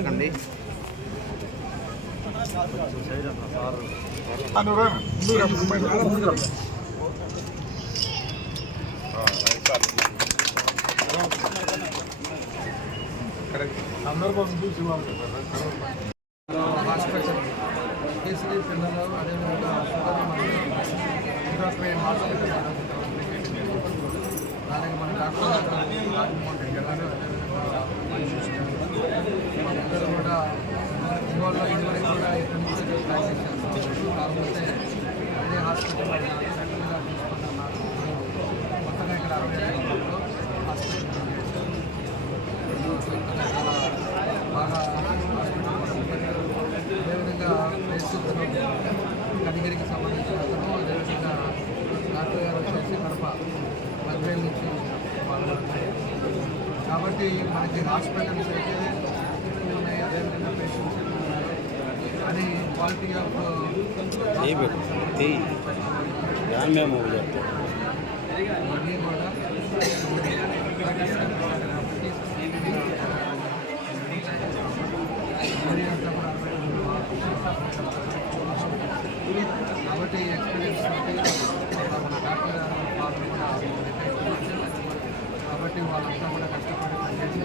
మాట్లాడకండి. హాస్పిటల్ కేసరి పిల్లలు అదేవిధంగా హాస్పిటల్ దానికి మన డాక్టర్ వెళ్ళారు. అదేవిధంగా కూడా ఇవాళ ఇదివరకు కూడా ఇక్కడ నుంచి ప్రాక్టీస్ చేస్తాం. కాకపోతే అదే హాస్పిటల్ మొత్తంగా ఇక్కడ 65 హాస్పిటల్ బాగా అదేవిధంగా పరిస్థితులు కనిగిరికి సంబంధించిన అతను అదేవిధంగా డాక్టర్ గారు వచ్చేసి కడప 10,000 నుంచి పాల్గొంటారు. కాబట్టి మనకి హాస్పిటల్స్ అయితే ఉన్నాయి, అదేవిధంగా పేషెంట్స్ ఉన్నారు అని క్వాలిటీ ఆఫ్ అన్నీ కూడా కాబట్టి ఎక్స్పీరియన్స్ మన డాక్టర్ గారు వాళ్ళు కూడా కాబట్టి వాళ్ళంతా కూడా కష్టపడి పనిచేసి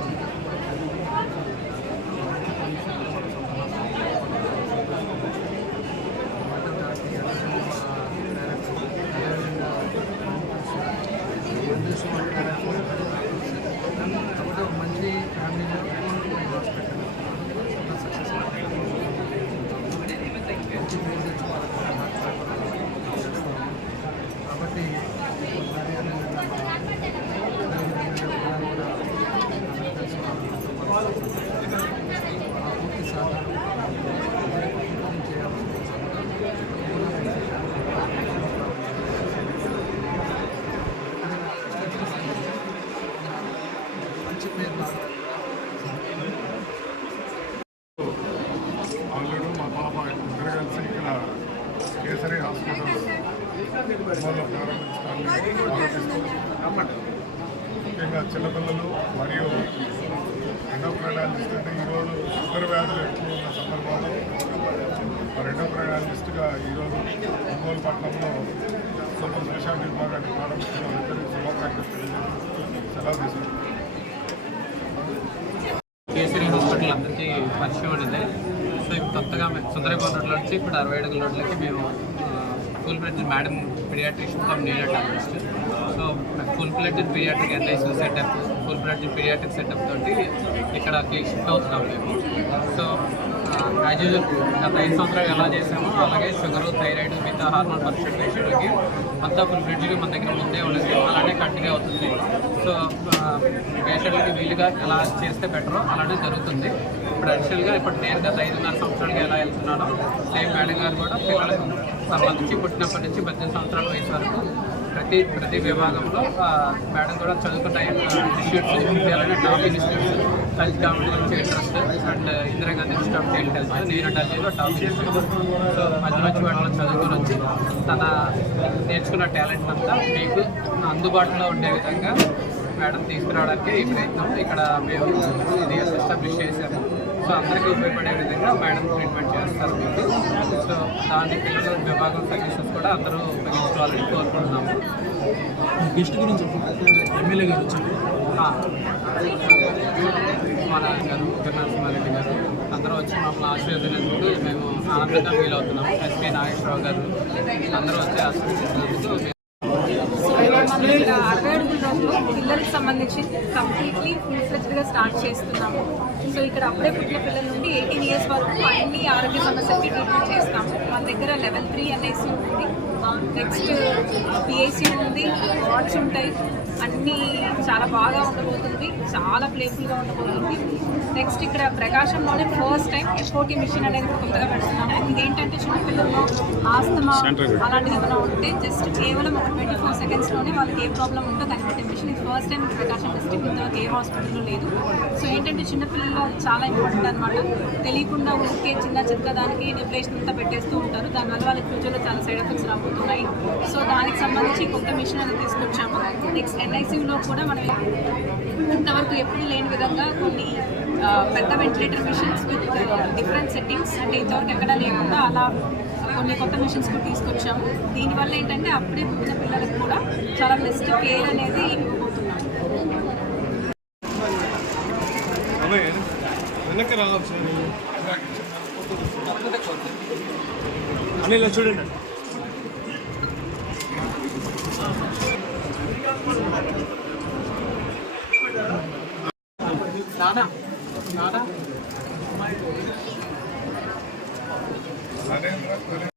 కాబట్టి ఒక మంచి ఫ్యామిలీలో కాబట్టి పూర్తి సహకారం మంచి పేరు ఆల్రెడీ మా పాప ఇద్దరు కలిసి ఇక్కడ కేసరి హాస్పిటల్ ప్రారంభించడానికి ముఖ్యంగా చిన్నపిల్లలు మరియు ఎండోక్రైనాలజిస్ట్ అంటే ఈరోజు షుగర్ వ్యాధులు ఎక్కువ ఉన్న సందర్భంలో మరి ఎండోక్రైనాలజిస్ట్గా ఈరోజు ఒంగోలు పట్టణంలో సూపర్ స్పెషాలిటీ విభాగాన్ని ప్రారంభించడం ఇద్దరికి శుభాకాంక్షలు సెలవు తీసుకుంటాం. కేసరి హాస్పిటల్ అందరికీ పరిచయం అనేది. సో ఇప్పుడు కొత్తగా సుందరగోడ రోడ్లో వచ్చి ఇప్పుడు 60 అడుగుల రోడ్లకి మేము full fledged madam paediatrician cum neurotologist. So full fledged paediatric NIC setup, full fledged paediatric setup తోటి ఇక్కడకి షిఫ్ట్ అవుతున్నాం మేము. సో యాజ్ యూజువల్ గత 5 సంవత్సరాలు ఎలా చేసామో అలాగే షుగరు, థైరాయిడ్, మిగతా హార్మోన్ పర్సెంట్ పేషెంట్లకి అంతా ఫుల్ ఫ్లెడ్జ్గా మన దగ్గర ముందే ఉండేది, అలానే కంటిన్యూ అవుతుంది. సో పేషెంట్లకి వీలుగా ఎలా చేస్తే బెటరో అలానే జరుగుతుంది. ఇప్పుడు అడిషనల్గా ఇప్పుడు నేను గత 5.5 సంవత్సరాలుగా ఎలా వెళ్తున్నానో సేమ్ మేడం గారు కూడా పిల్లలకు సంబంధించి పుట్టినప్పటి నుంచి 18 సంవత్సరాల వయసు వరకు ప్రతి విభాగంలో మేడం కూడా చదువుకున్న ఇన్స్టిట్యూట్స్, ఇండియాలోనే top institutes health government trust and Indira Gandhi institute of child health, న్యూరోటాలజీలో top institute. So మంచి వాటిలో చదువుకొని వచ్చి తన నేర్చుకున్న టాలెంట్ అంతా మీకు అందుబాటులో ఉండే విధంగా మేడం తీసుకురావడానికి ఈ ప్రయత్నం ఇక్కడ మేము ఇది ఎస్టాబ్లిష్ చేశాము. సో అందరికీ ఉపయోగపడే విధంగా మేడం ట్రీట్మెంట్ చేస్తారు మీకు. సో దాని పిల్లల విభాగం సర్వీసెస్ కూడా అందరూ ఉపయోగించుకోవాలని కోరుకుంటున్నాము. గెస్ట్ గురించి ఎమ్మెల్యే గారు వచ్చారు, మన గారు నరసింహారెడ్డి గారు అందరూ వచ్చి మమ్మల్ని ఆశీర్వదించినందుకు మేము ఆనందంగా ఫీల్ అవుతున్నాము. ఎస్పీ నాగేశ్వరరావు గారు అందరూ వచ్చి ఆశీర్వదించినందుకు 60 అడుగుల రోజులో పిల్లలకు సంబంధించి కంప్లీట్లీ ఫుల్ ఫ్లెడ్జ్డ్గా స్టార్ట్ చేస్తున్నాము. సో ఇక్కడ అప్పుడే పుట్టిన పిల్లల నుండి 18 ఇయర్స్ వరకు అన్ని ఆరోగ్య సమస్యలకి ట్రీట్మెంట్ చేస్తాము. మన దగ్గర లెవెల్ 3 ఎన్ఐసీ ఉంది, నెక్స్ట్ పిఐసీ ఉంది, వార్డ్స్ ఉంటాయి. అన్నీ చాలా బాగా ఉండబోతుంది, చాలా ప్లేఫుల్గా ఉండబోతుంది. నెక్స్ట్ ఇక్కడ ప్రకాశంలోనే ఫస్ట్ టైం FOT మిషన్ అనేది కొత్తగా పెడుతున్నాము. ఇదేంటంటే చిన్నపిల్లల్లో ఆస్తమా అలాంటిది ఏమైనా ఉంటే జస్ట్ కేవలం ఒక 24 సెకండ్స్లోనే వాళ్ళకి ఏ ప్రాబ్లం ఉందో కనిపెట్టే మిషన్. ఇది ఫస్ట్ టైం ప్రకాశం డిస్ట్రిక్ట్ ఇంతవరకు ఏ హాస్పిటల్లో లేదు. సో ఏంటంటే చిన్నపిల్లల్లో చాలా ఇంపార్టెంట్ అనమాట. తెలియకుండా ఊరికే చిన్న చిన్న దానికి నెప్లేషన్ అంతా పెట్టేస్తూ ఉంటారు. దానివల్ల వాళ్ళకి ఫ్యూచర్లో చాలా సైడ్ ఎఫెక్ట్స్ రాబోతున్నాయి. సో దానికి సంబంధించి కొత్త మిషన్ అనేది తీసుకొచ్చాము. నెక్స్ట్ NICUలో కూడా మనం ఇంతవరకు ఎప్పుడు లేని విధంగా కొన్ని పెద్ద ventilator machines with different settings, అంటే ఇంతవరకు ఎక్కడ లేకుండా అలా కొన్ని కొత్త మిషన్స్ కూడా తీసుకొచ్చాము. దీనివల్ల ఏంటంటే అప్పుడే పుట్టిన పిల్లలకు కూడా చాలా బెస్ట్ కేర్ అనేది ఇవ్వబోతున్నాము. వెనక్కి రావచ్చు అని ఇలా చూడండి. నరేంద్ర